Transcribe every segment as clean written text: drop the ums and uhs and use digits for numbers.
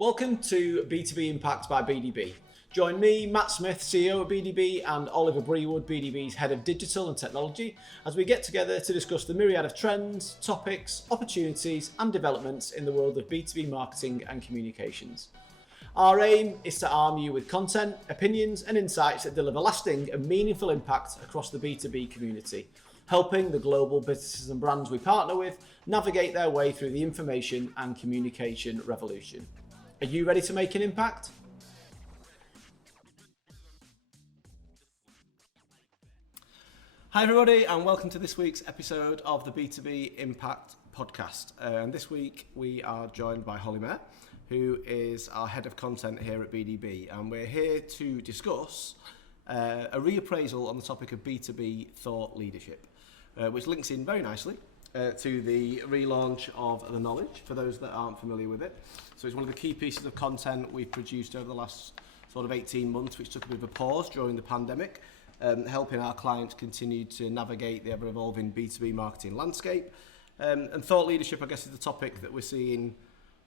Welcome to B2B IMPACT by BDB. Join me, Matt Smith, CEO of BDB, and Oliver Brewood, BDB's Head of Digital and Technology, as we get together to discuss the myriad of trends, topics, opportunities, and developments in the world of B2B marketing and communications. Our aim is to arm you with content, opinions, and insights that deliver lasting and meaningful impact across the B2B community, helping the global businesses and brands we partner with navigate their way through the information and communication revolution. Are you ready to make an impact? Hi everybody, and welcome to this week's episode of the B2B IMPACT podcast. And this week we are joined by Mair, who is our head of content here at BDB, and we're here to discuss a reappraisal on the topic of B2B thought leadership, which links in very nicely to the relaunch of The Knowledge, for those that aren't familiar with it. So it's one of the key pieces of content we've produced over the last sort of 18 months, which took a bit of a pause during the pandemic, helping our clients continue to navigate the ever-evolving B2B marketing landscape. And thought leadership, I guess, is the topic that we're seeing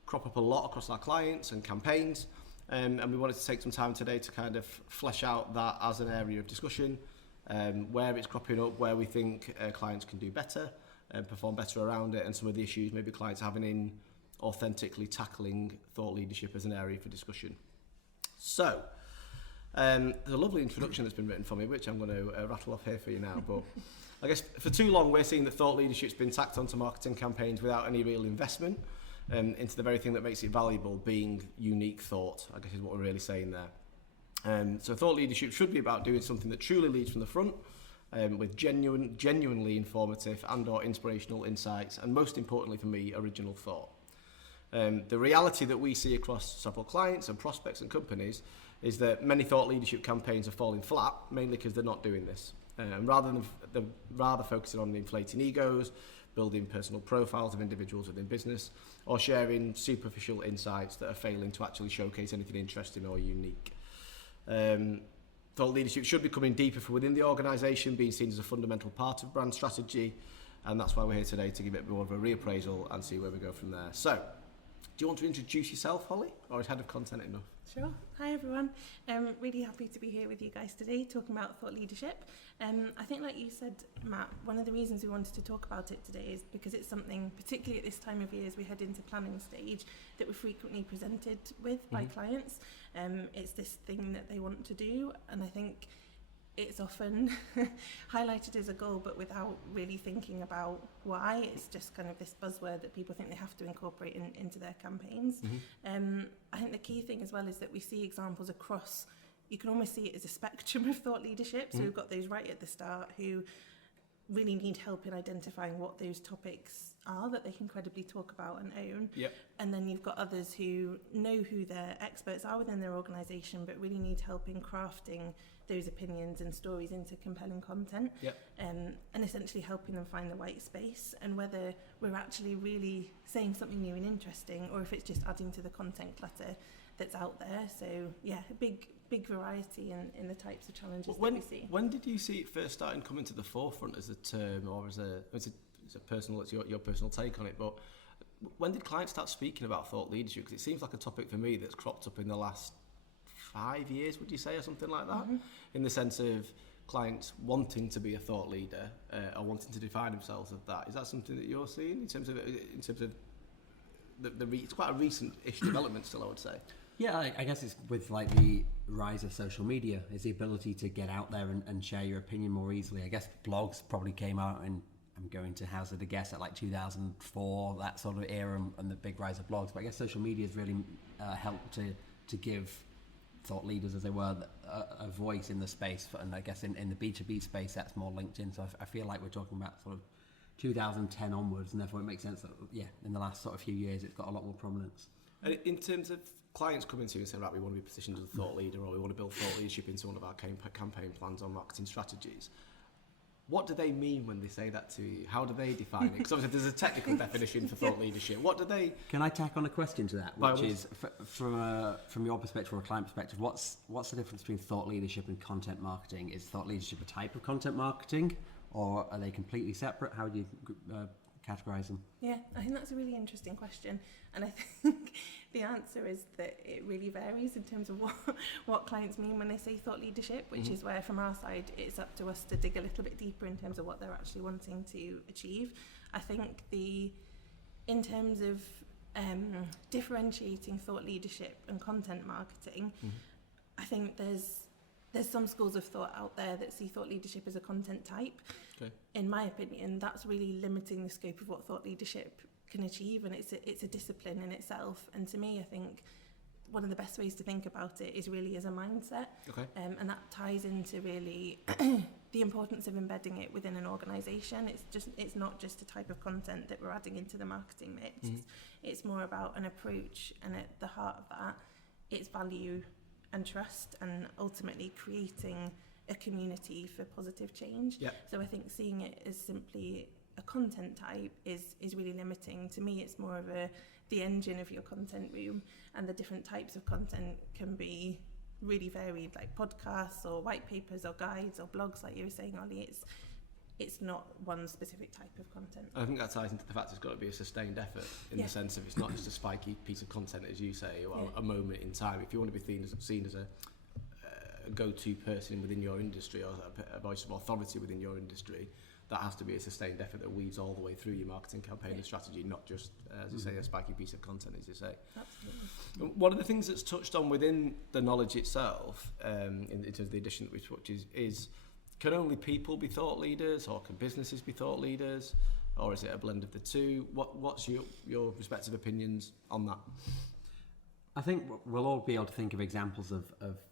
crop up a lot across our clients and campaigns. And we wanted to take some time today to kind of flesh out that as an area of discussion, where it's cropping up, where we think clients can do better and perform better around it, and some of the issues maybe clients are having in authentically tackling thought leadership as an area for discussion. So, there's a lovely introduction that's been written for me, which I'm going to rattle off here for you now. But I guess for too long, we're seeing that thought leadership's been tacked onto marketing campaigns without any real investment into the very thing that makes it valuable, being unique thought, I guess is what we're really saying there. So thought leadership should be about doing something that truly leads from the front, with genuinely informative and or inspirational insights, and most importantly for me, original thought. The reality that we see across several clients and prospects and companies is that many thought leadership campaigns are falling flat, mainly because they're not doing this. Rather focusing on inflating egos, building personal profiles of individuals within business, or sharing superficial insights that are failing to actually showcase anything interesting or unique. Thought leadership should be coming deeper from within the organisation, being seen as a fundamental part of brand strategy, and that's why we're here today, to give it more of a reappraisal and see where we go from there. So, do you want to introduce yourself, Holly, or is head of content enough? Sure. Hi everyone. Really happy to be here with you guys today talking about thought leadership. I think, like you said, Matt, one of the reasons we wanted to talk about it today is because it's something, particularly at this time of year as we head into planning stage, that we're frequently presented with by clients. It's this thing that they want to do, and I think it's often highlighted as a goal, but without really thinking about why. It's just kind of this buzzword that people think they have to incorporate into their campaigns. I think the key thing as well is that we see examples across, you can almost see it as a spectrum of thought leadership. So we've got those right at the start who really need help in identifying what those topics are that they can credibly talk about and own. Yep. And then you've got others who know who their experts are within their organisation, but really need help in crafting those opinions and stories into compelling content. Yep. And essentially helping them find the white space, and whether we're actually really saying something new and interesting, or if it's just adding to the content clutter that's out there. So yeah, a big variety in the types of challenges that we see. When did you see it first starting coming to the forefront as a term, or as a personal, it's your personal take on it, but when did clients start speaking about thought leadership? Because it seems like a topic for me that's cropped up in the last 5 years, would you say, or something like that? In the sense of clients wanting to be a thought leader, or wanting to define themselves as that. Is that something that you're seeing in terms of it's quite a recent-ish development still, I would say? Yeah, I guess it's with like the rise of social media, is the ability to get out there and share your opinion more easily. I guess blogs probably came out in, I'm going to hazard a guess, at like 2004, that sort of era, and the big rise of blogs. But I guess social media has really helped to give thought leaders, as they were, a voice in the space. And I guess in the B2B space, that's more LinkedIn. So I feel like we're talking about sort of 2010 onwards, and therefore it makes sense that, in the last sort of few years, it's got a lot more prominence. And in terms of clients coming to you and saying, right, we want to be positioned as a thought leader, or we want to build thought leadership into one of our campaign plans or marketing strategies, what do they mean when they say that to you? How do they define it? Because obviously there's a technical definition for thought leadership. What do they... Can I tack on a question to that, which is, from your perspective or a client perspective, what's the difference between thought leadership and content marketing? Is thought leadership a type of content marketing, or are they completely separate? How do you categorise them? Yeah, I think that's a really interesting question, and I think the answer is that it really varies in terms of what clients mean when they say thought leadership, which is where from our side it's up to us to dig a little bit deeper in terms of what they're actually wanting to achieve. I think in terms of differentiating thought leadership and content marketing, I think there's some schools of thought out there that see thought leadership as a content type. Okay. In my opinion, that's really limiting the scope of what thought leadership can achieve, and it's a discipline in itself. And to me, I think one of the best ways to think about it is really as a mindset. Okay. And that ties into really the importance of embedding it within an organisation. It's not just a type of content that we're adding into the marketing mix. It's more about an approach, and at the heart of that, it's value and trust, and ultimately creating a community for positive change. Yep. So I think seeing it as simply a content type is really limiting. To me, it's more of the engine of your content room, and the different types of content can be really varied, like podcasts or white papers or guides or blogs, like you were saying, Oli. It's not one specific type of content. I think that ties into the fact it's got to be a sustained effort in the sense of it's not just a spiky piece of content, as you say, or a moment in time. If you want to be seen as a go-to person within your industry, or a voice of authority within your industry, that has to be a sustained effort that weaves all the way through your marketing campaign and strategy, not just, as you say, a spiky piece of content, as you say. Absolutely. One of the things that's touched on within the knowledge itself, in terms of the edition that we touch, is can only people be thought leaders, or can businesses be thought leaders, or is it a blend of the two? What's your respective opinions on that? I think we'll all be able to think of examples of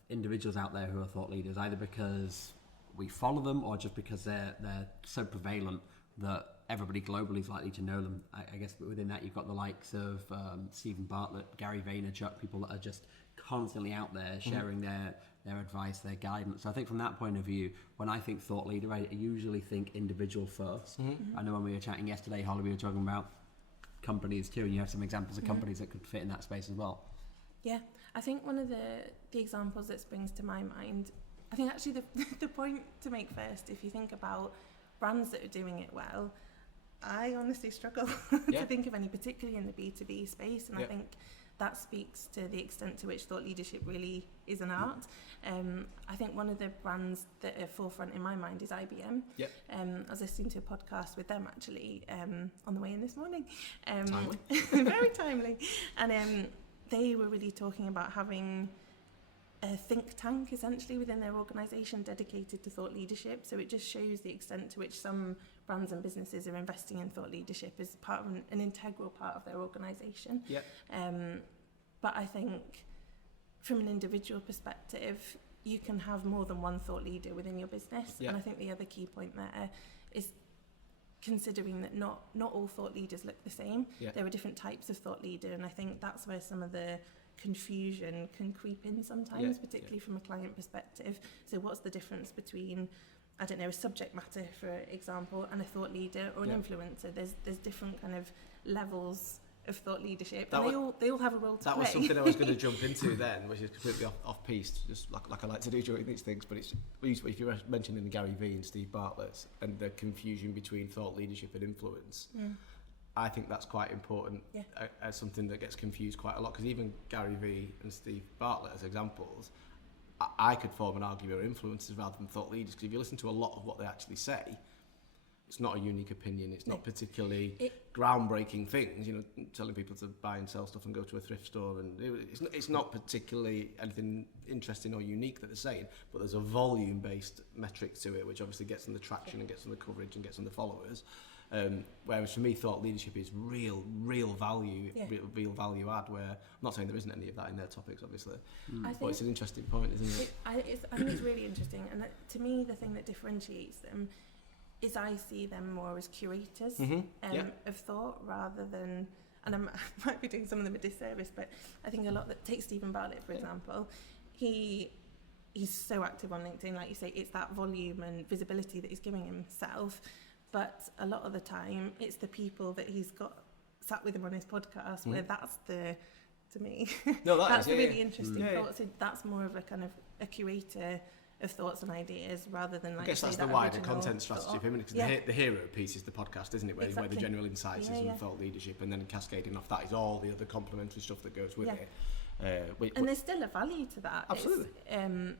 individuals out there who are thought leaders, either because we follow them or just because they're so prevalent that everybody globally is likely to know them. I guess within that you've got the likes of Stephen Bartlett, Gary Vaynerchuk, people that are just constantly out there sharing their advice, their guidance. So I think from that point of view, when I think thought leader, I usually think individual first. I know when we were chatting yesterday, Holly, we were talking about companies too, and you have some examples of companies that could fit in that space as well. Yeah, I think one of the examples that springs to my mind, I think actually the point to make first, if you think about brands that are doing it well, I honestly struggle to think of any, particularly in the B2B space, and I think that speaks to the extent to which thought leadership really is an art. I think one of the brands that are forefront in my mind is IBM. I was listening to a podcast with them actually on the way in this morning. Timely. Very timely. And they were really talking about having a think tank essentially within their organisation dedicated to thought leadership. So it just shows the extent to which some brands and businesses are investing in thought leadership as part of an integral part of their organisation. But I think from an individual perspective, you can have more than one thought leader within your business. And I think the other key point there is considering that not all thought leaders look the same. There are different types of thought leader, and I think that's where some of the confusion can creep in sometimes, particularly from a client perspective. So what's the difference between, I don't know, a subject matter, for example, and a thought leader or an influencer? There's different kind of levels of thought leadership, and they all have a role to play. That was something I was going to jump into then, which is completely off piste, just like I like to do during these things. But if you're mentioning Gary Vee and Steve Bartlett and the confusion between thought leadership and influence, I think that's quite important as something that gets confused quite a lot. Because even Gary Vee and Steve Bartlett as examples, I could form an argument of influencers rather than thought leaders. Because if you listen to a lot of what they actually say, it's not a unique opinion. It's not particularly groundbreaking things. You know, telling people to buy and sell stuff and go to a thrift store, and it's not particularly anything interesting or unique that they're saying. But there's a volume-based metric to it, which obviously gets them the traction and gets them the coverage and gets them the followers. Whereas for me, thought leadership is real value, real value add. Where I'm not saying there isn't any of that in their topics, obviously, but it's an interesting point, isn't it? I think it's really interesting, and to me, the thing that differentiates them is I see them more as curators of thought rather than, and I might be doing some of them a disservice, but I think a lot that, take Stephen Bartlett for example, he's so active on LinkedIn, like you say, it's that volume and visibility that he's giving himself, but a lot of the time it's the people that he's got sat with him on his podcast where that's the, to me, that's a really interesting thought. So that's more of a kind of a curator of thoughts and ideas rather than like. I guess that's the wider content strategy for him, because the hero piece is the podcast, isn't it? Where the general insights is and thought leadership, and then cascading off that is all the other complementary stuff that goes with it. And there's still a value to that. Absolutely.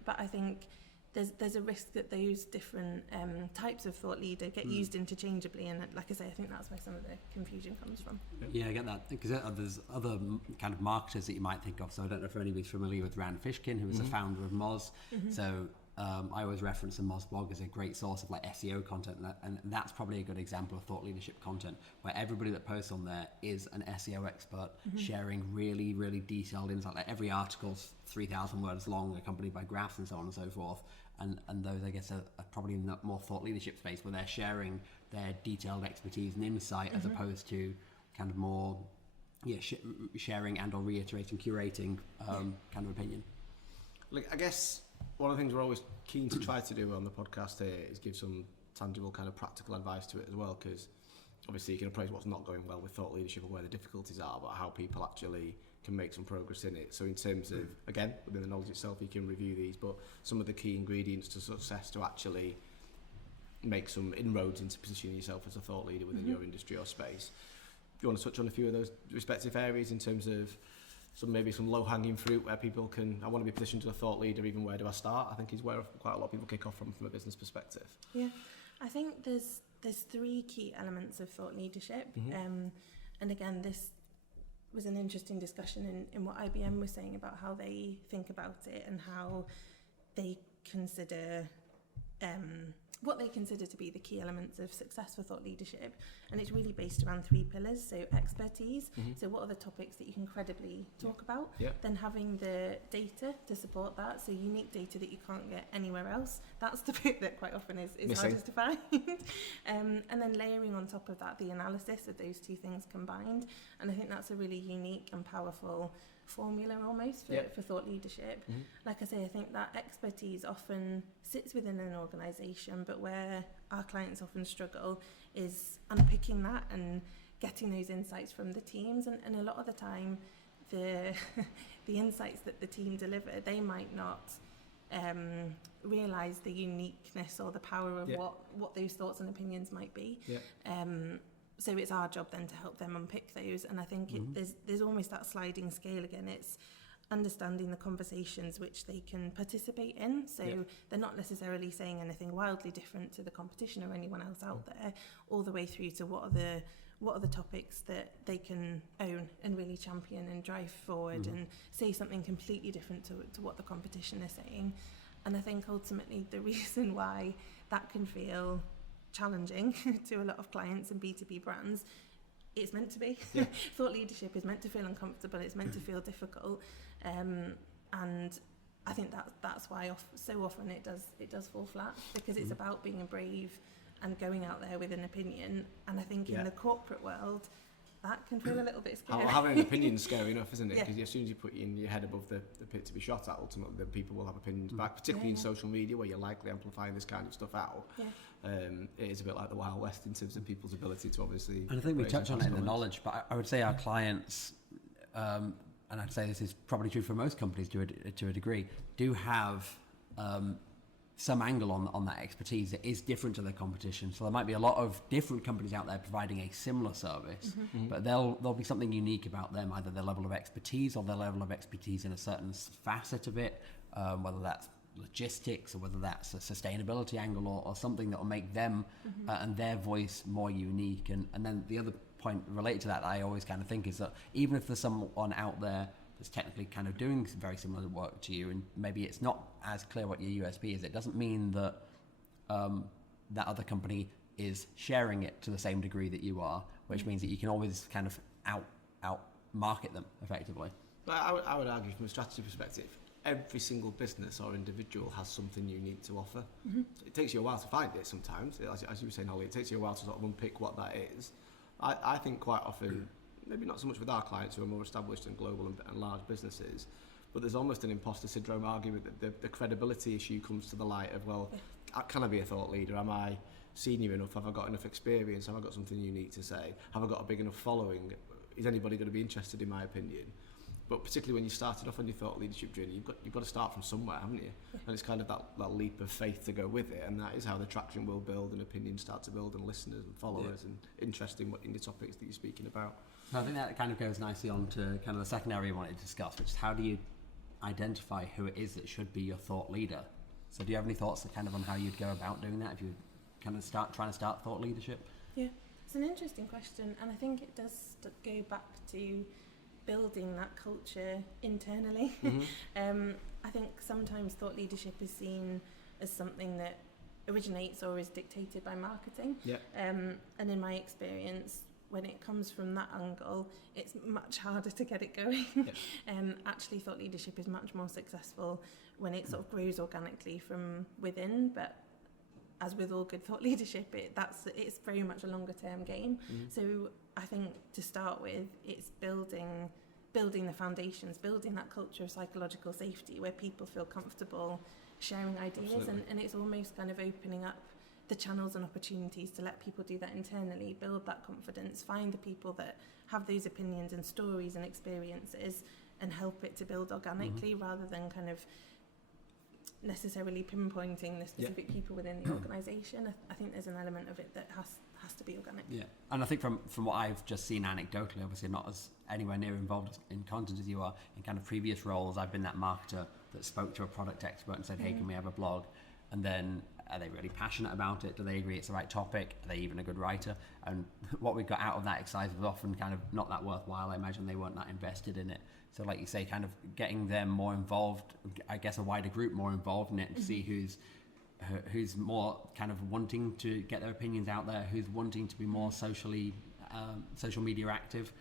But I think there's a risk that those different types of thought leader get used interchangeably, and like I say, I think that's where some of the confusion comes from. Yeah, I get that, because there's other kind of marketers that you might think of. So I don't know if anybody's familiar with Rand Fishkin, who was the founder of Moz. So I always reference the Moz blog as a great source of like SEO content, and that's probably a good example of thought leadership content, where everybody that posts on there is an SEO expert, sharing really, really detailed insight. Like every article's 3,000 words long, accompanied by graphs and so on and so forth. And those, I guess, are probably in that more thought leadership space, where they're sharing their detailed expertise and insight, as opposed to kind of more sharing and or reiterating, curating kind of opinion. Like, I guess one of the things we're always keen to try to do on the podcast here is give some tangible kind of practical advice to it as well, because obviously you can appraise what's not going well with thought leadership and where the difficulties are, but how people actually can make some progress in it. So in terms of, again, within the knowledge itself, you can review these, but some of the key ingredients to success to actually make some inroads into positioning yourself as a thought leader within your industry or space. If you want to touch on a few of those respective areas in terms of maybe some low-hanging fruit where people can, I want to be positioned as a thought leader, even where do I start, I think is where quite a lot of people kick off from a business perspective. Yeah, I think there's three key elements of thought leadership. And again, this was an interesting discussion in what IBM was saying about how they think about it and how they consider what they consider to be the key elements of successful thought leadership. And it's really based around three pillars. So expertise, so what are the topics that you can credibly talk about? Then having the data to support that, so unique data that you can't get anywhere else. That's the bit that quite often is hardest to find. And then layering on top of that the analysis of those two things combined. And I think that's a really unique and powerful formula almost for thought leadership. Like I say, I think that expertise often sits within an organisation, but where our clients often struggle is unpicking that and getting those insights from the teams. And a lot of the time, the insights that the team deliver, they might not realise the uniqueness or the power of what those thoughts and opinions might be. So it's our job then to help them unpick those. And I think there's almost that sliding scale again. It's understanding the conversations which they can participate in. So they're not necessarily saying anything wildly different to the competition or anyone else out there, all the way through to what are the topics that they can own and really champion and drive forward and say something completely different to what the competition is saying. And I think ultimately the reason why that can feel challenging to a lot of clients and B2B brands, it's meant to be. Thought leadership is meant to feel uncomfortable, it's meant to feel difficult, and I think that's why so often it does fall flat, because it's about being brave and going out there with an opinion. And I think in the corporate world that can feel a little bit scary. Having an opinion is scary enough, isn't it? Because as soon as you put your head above the pit to be shot at, ultimately then people will have opinions back, particularly in social media, where you're likely amplifying this kind of stuff out. It is a bit like the Wild West in terms of people's ability to obviously... And I think we touch on it in the knowledge, but I would say our clients, and I'd say this is probably true for most companies to a degree, do have some angle on that expertise that is different to their competition. So there might be a lot of different companies out there providing a similar service, but there'll be something unique about them, either their level of expertise or their level of expertise in a certain facet of it, whether that's logistics or whether that's a sustainability angle or something that will make them and their voice more unique. And then the other point related to that I always kind of think is that even if there's someone out there that's technically kind of doing very similar work to you, and maybe it's not as clear what your USP is, it doesn't mean that that other company is sharing it to the same degree that you are, which means that you can always kind of out market them effectively. I would argue from a strategy perspective, every single business or individual has something unique to offer. So it takes you a while to find it sometimes, as you were saying, Oli, it takes you a while to sort of unpick what that is. I think quite often, maybe not so much with our clients who are more established and global and large businesses, but there's almost an imposter syndrome argument that the credibility issue comes to the light of, well, can I be a thought leader? Am I senior enough? Have I got enough experience? Have I got something unique to say? Have I got a big enough following? Is anybody going to be interested in my opinion? But particularly when you started off on your thought leadership journey, you've got to start from somewhere, haven't you? And it's kind of that leap of faith to go with it, and that is how the traction will build and opinions start to build and listeners and followers and interest in the topics that you're speaking about. So I think that kind of goes nicely on to kind of the second area we wanted to discuss, which is how do you identify who it is that should be your thought leader? So do you have any thoughts kind of on how you'd go about doing that if you kind of trying to start thought leadership? Yeah, it's an interesting question, and I think it does go back to building that culture internally. I think sometimes thought leadership is seen as something that originates or is dictated by marketing. And in my experience, when it comes from that angle, it's much harder to get it going. Actually, thought leadership is much more successful when it sort of grows organically from within, but as with all good thought leadership, it's very much a longer term game. So I think to start with, it's building the foundations, building that culture of psychological safety where people feel comfortable sharing ideas, and it's almost kind of opening up the channels and opportunities to let people do that internally, build that confidence, find the people that have those opinions and stories and experiences, and help it to build organically rather than kind of necessarily pinpointing the specific people within the organisation. I think there's an element of it that has to be organic. Yeah, and I think from what I've just seen anecdotally, obviously not as anywhere near involved in content as you are, in kind of previous roles, I've been that marketer that spoke to a product expert and said, hey, can we have a blog? And then are they really passionate about it? Do they agree it's the right topic? Are they even a good writer? And what we got out of that exercise was often kind of not that worthwhile. I imagine they weren't that invested in it. So like you say, kind of getting them more involved, I guess a wider group more involved in it to see who's more kind of wanting to get their opinions out there, who's wanting to be more social media active.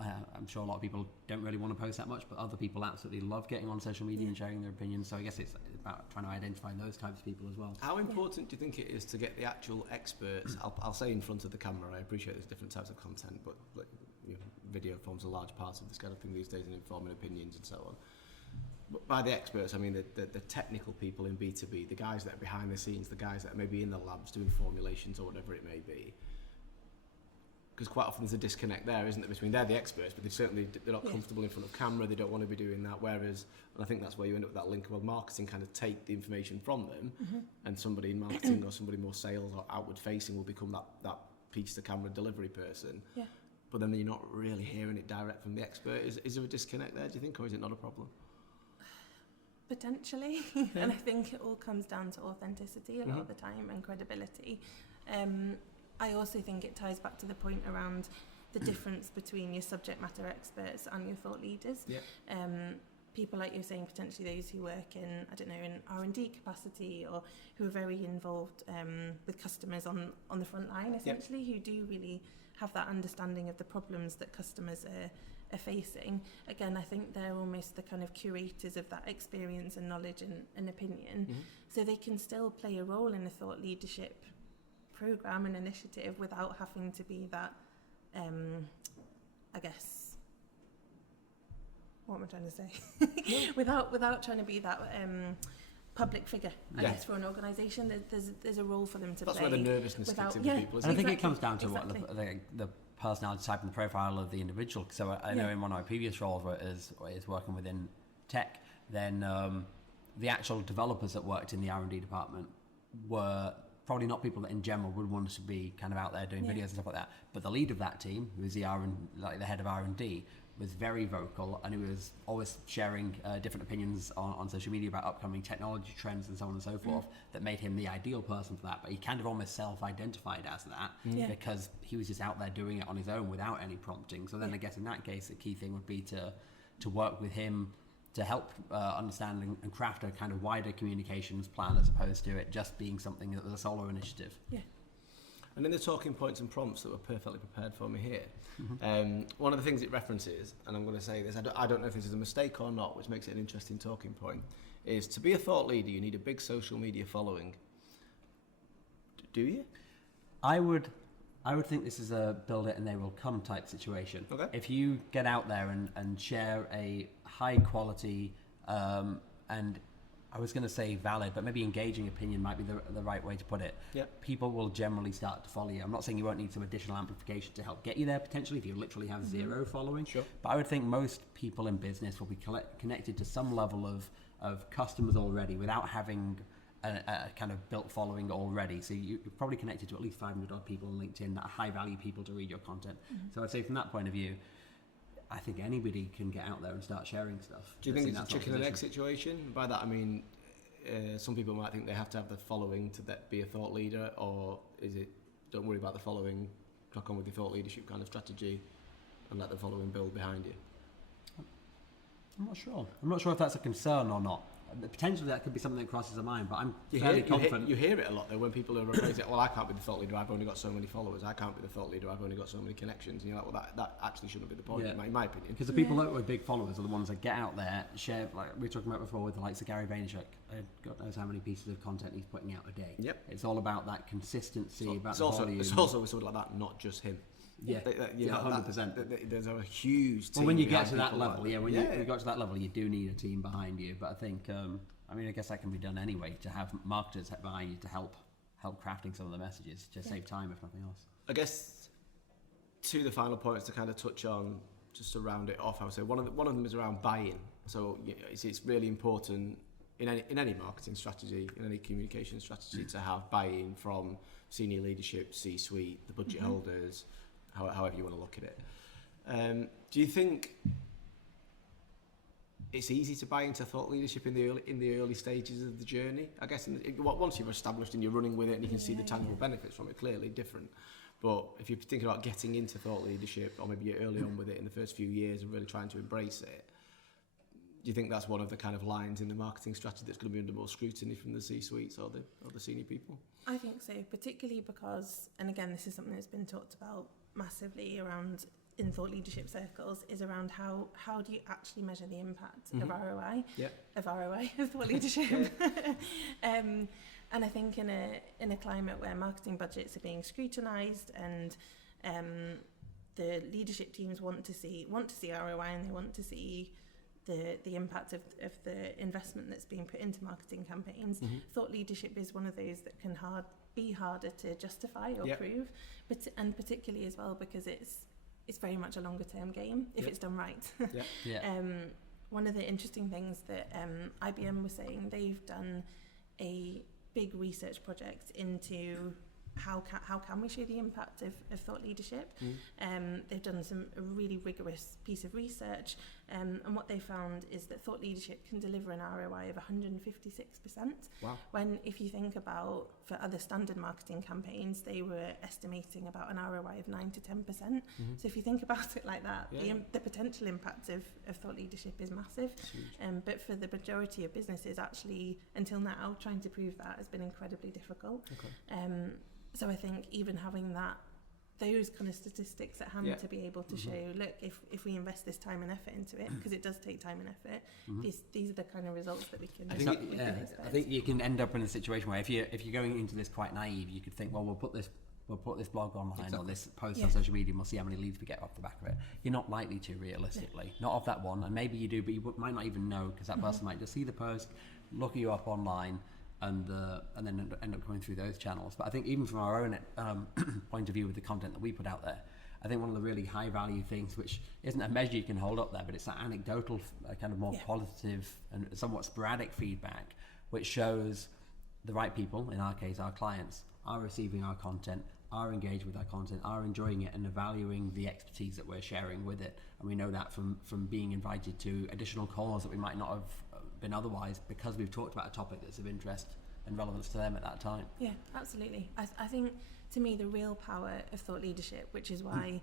I'm sure a lot of people don't really want to post that much, but other people absolutely love getting on social media and sharing their opinions. So I guess it's about trying to identify those types of people as well. How important do you think it is to get the actual experts, I'll say in front of the camera, I appreciate there's different types of content, but video forms a large part of this kind of thing these days and informing opinions and so on. But by the experts, I mean the technical people in B2B, the guys that are behind the scenes, the guys that are maybe in the labs doing formulations or whatever it may be. Because quite often there's a disconnect there, isn't there, between they're the experts, but they're not comfortable in front of camera, they don't want to be doing that, whereas, and I think that's where you end up with that link of marketing kind of take the information from them, and somebody in marketing or somebody more sales or outward facing will become that piece to camera delivery person. But then you're not really hearing it direct from the expert. Is there a disconnect there, do you think, or is it not a problem? Potentially, and I think it all comes down to authenticity a lot of the time and credibility. I also think it ties back to the point around the difference between your subject matter experts and your thought leaders. People like you're saying, potentially those who work in, I don't know, in R&D capacity or who are very involved with customers on the front line, essentially, who do really have that understanding of the problems that customers are facing. Again, I think they're almost the kind of curators of that experience and knowledge and opinion. So they can still play a role in a thought leadership program and initiative without having to be that, I guess, what am I trying to say? without trying to be that public figure, I guess, for an organisation. There's a role for them to play. That's where the nervousness kicks in for people, isn't it? I think it comes down to what the personality type and the profile of the individual. So I know in one of my previous roles where is working within tech, then the actual developers that worked in the R&D department were probably not people that in general would want to be kind of out there doing videos and stuff like that. But the lead of that team, who was the head of R&D, was very vocal, and he was always sharing different opinions on social media about upcoming technology trends and so on and so forth, that made him the ideal person for that. But he kind of almost self-identified as that because he was just out there doing it on his own without any prompting. So then I guess in that case, the key thing would be to work with him to help understand and craft a kind of wider communications plan as opposed to it just being something that was a solo initiative. And in the talking points and prompts that were perfectly prepared for me here, one of the things it references, and I'm going to say this, I don't know if this is a mistake or not, which makes it an interesting talking point, is to be a thought leader, you need a big social media following. Do you? I would think this is a build it and they will come type situation. Okay. If you get out there and share a high quality and I was going to say valid, but maybe engaging opinion might be the right way to put it. Yep. People will generally start to follow you. I'm not saying you won't need some additional amplification to help get you there potentially if you literally have zero following. Sure. But I would think most people in business will be connected to some level of customers already without having a kind of built following already. So you're probably connected to at least 500 odd people on LinkedIn that are high value people to read your content. So I'd say from that point of view, I think anybody can get out there and start sharing stuff. Do you think it's a chicken and egg situation? By that I mean, some people might think they have to have the following to be a thought leader, or is it don't worry about the following, crack on with your thought leadership kind of strategy and let the following build behind you? I'm not sure. I'm not sure if that's a concern or not. Potentially that could be something that crosses the mind, but I'm fairly confident. You hear it a lot though when people are appraising, well, I can't be the thought leader, I've only got so many followers. I can't be the thought leader, I've only got so many connections. And you're like, well, that actually shouldn't be the point, in my opinion. Because the people that were big followers are the ones that get out there, share, like we were talking about before with the likes of Gary Vaynerchuk. God knows how many pieces of content he's putting out a day. Yep. It's all about that consistency, about it's the also, volume. It's also sort of like that, not just him. Yeah, 100%. There's a huge team. Well, when you get to that people level, like when you got to that level, you do need a team behind you. But I think, I guess that can be done anyway, to have marketers behind you to help crafting some of the messages, to save time, if nothing else. I guess to the final points to kind of touch on, just to round it off, I would say one of them is around buy-in. So it's really important in any marketing strategy, in any communication strategy, to have buy-in from senior leadership, C-suite, the budget holders, however you want to look at it. Do you think it's easy to buy into thought leadership in the early stages of the journey? I guess once you've established and you're running with it and you can see the tangible benefits from it, clearly different. But if you're thinking about getting into thought leadership, or maybe you're early on with it in the first few years and really trying to embrace it, do you think that's one of the kind of lines in the marketing strategy that's going to be under more scrutiny from the C-suites or the senior people? I think so, particularly because, and again, this is something that's been talked about massively around in thought leadership circles, is around how do you actually measure the impact of ROI, of thought leadership. And I think in a climate where marketing budgets are being scrutinised and the leadership teams want to see ROI, and they want to see the impact of the investment that's being put into marketing campaigns, thought leadership is one of those that can be harder to justify or prove, and particularly as well because it's very much a longer term game if it's done right. One of the interesting things that IBM was saying, they've done a big research project into how can we show the impact of thought leadership. They've done a really rigorous piece of research, and what they found is that thought leadership can deliver an ROI of 156%. Wow. When if you think about, for other standard marketing campaigns, they were estimating about an ROI of 9 to 10%. So if you think about it like that, the potential impact of thought leadership is massive. But for the majority of businesses, actually, until now, trying to prove that has been incredibly difficult. So I think even having those kind of statistics at hand to be able to show, look, if we invest this time and effort into it, because it does take time and effort, these are the kind of results that we can expect. I think you can end up in a situation where if you're going into this quite naive, you could think, well, we'll put this blog online or this post on social media and we'll see how many leads we get off the back of it. You're not likely to, realistically. Not off that one, and maybe you do, but you might not even know, because that person might just see the post, look you up online, and then end up coming through those channels. But I think even from our own point of view with the content that we put out there, I think one of the really high value things, which isn't a measure you can hold up there, but it's that anecdotal, kind of more qualitative and somewhat sporadic feedback, which shows the right people, in our case our clients, are receiving our content, are engaged with our content, are enjoying it and are valuing the expertise that we're sharing with it. And we know that from being invited to additional calls that we might not have been otherwise, because we've talked about a topic that's of interest and relevance to them at that time. Yeah, absolutely. I think, to me, the real power of thought leadership, which is why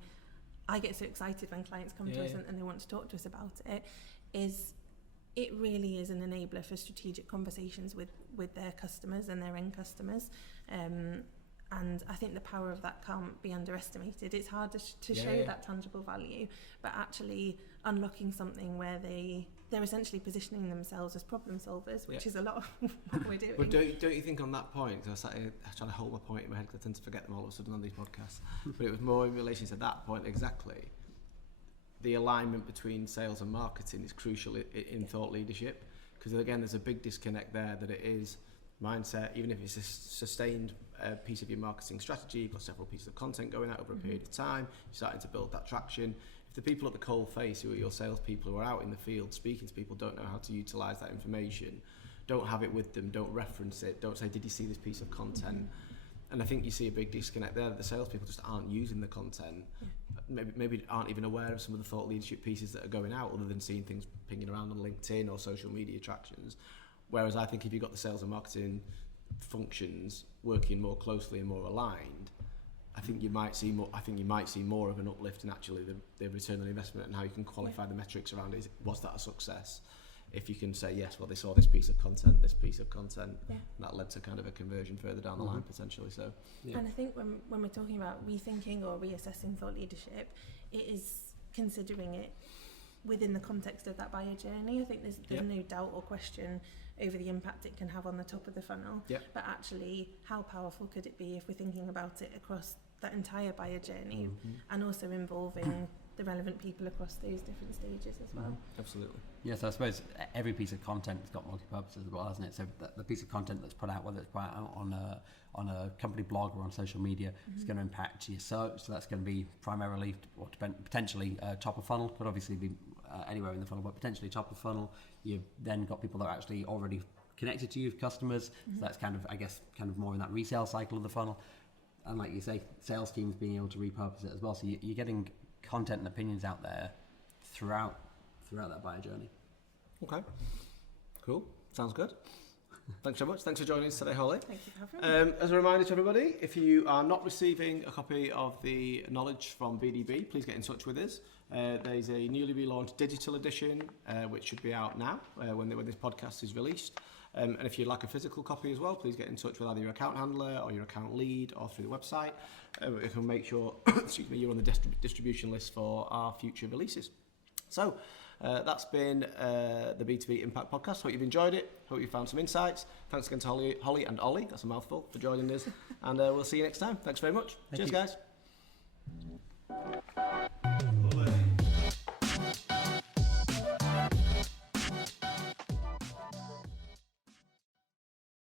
I get so excited when clients come to us and they want to talk to us about it, is it really is an enabler for strategic conversations with their customers and their end customers. And I think the power of that can't be underestimated. It's hard to show that tangible value, but actually unlocking something where they're essentially positioning themselves as problem solvers, which is a lot of what we're doing. But don't you think on that point, because I was trying to hold my point in my head because I tend to forget them all of a sudden on these podcasts, but it was more in relation to that point exactly. The alignment between sales and marketing is crucial in thought leadership, because again, there's a big disconnect there that it is mindset, even if it's a sustained piece of your marketing strategy, you've got several pieces of content going out over a period of time, you're starting to build that traction. If the people at the coal face, who are your salespeople who are out in the field speaking to people, don't know how to utilise that information, don't have it with them, don't reference it, don't say, did you see this piece of content? And I think you see a big disconnect there. The salespeople just aren't using the content, maybe aren't even aware of some of the thought leadership pieces that are going out, other than seeing things pinging around on LinkedIn or social media tractions. Whereas I think if you've got the sales and marketing functions working more closely and more aligned, I think you might see more. I think you might see more of an uplift in actually the return on investment and how you can qualify the metrics around it. Was that a success? If you can say yes, well, they saw this piece of content, that led to kind of a conversion further down the line potentially. So, and I think when we're talking about rethinking or reassessing thought leadership, it is considering it within the context of that buyer journey. I think there's no doubt or question over the impact it can have on the top of the funnel. But actually, how powerful could it be if we're thinking about it across that entire buyer journey and also involving the relevant people across those different stages as well? Absolutely. Yes, I suppose every piece of content has got multi-purposes as well, hasn't it? So the piece of content that's put out, whether it's put out on a company blog or on social media, is going to impact your search. So that's going to be primarily or potentially top of funnel. Could obviously be anywhere in the funnel, but potentially top of funnel. You've then got people that are actually already connected to you, customers. So that's kind of more in that resale cycle of the funnel. And like you say, sales teams being able to repurpose it as well. So you're getting content and opinions out there throughout that buyer journey. Okay, cool. Sounds good. Thanks so much. Thanks for joining us today, Holly. Thank you for having me. As a reminder to everybody, if you are not receiving a copy of the knowledge from BDB, please get in touch with us. There's a newly relaunched digital edition, which should be out now when this podcast is released. And if you'd like a physical copy as well, please get in touch with either your account handler or your account lead or through the website. We can make sure you're on the distribution list for our future releases. So that's been the B2B Impact Podcast. Hope you've enjoyed it. Hope you found some insights. Thanks again to Holly and Oli, that's a mouthful, for joining us. And we'll see you next time. Thanks very much. Cheers, guys.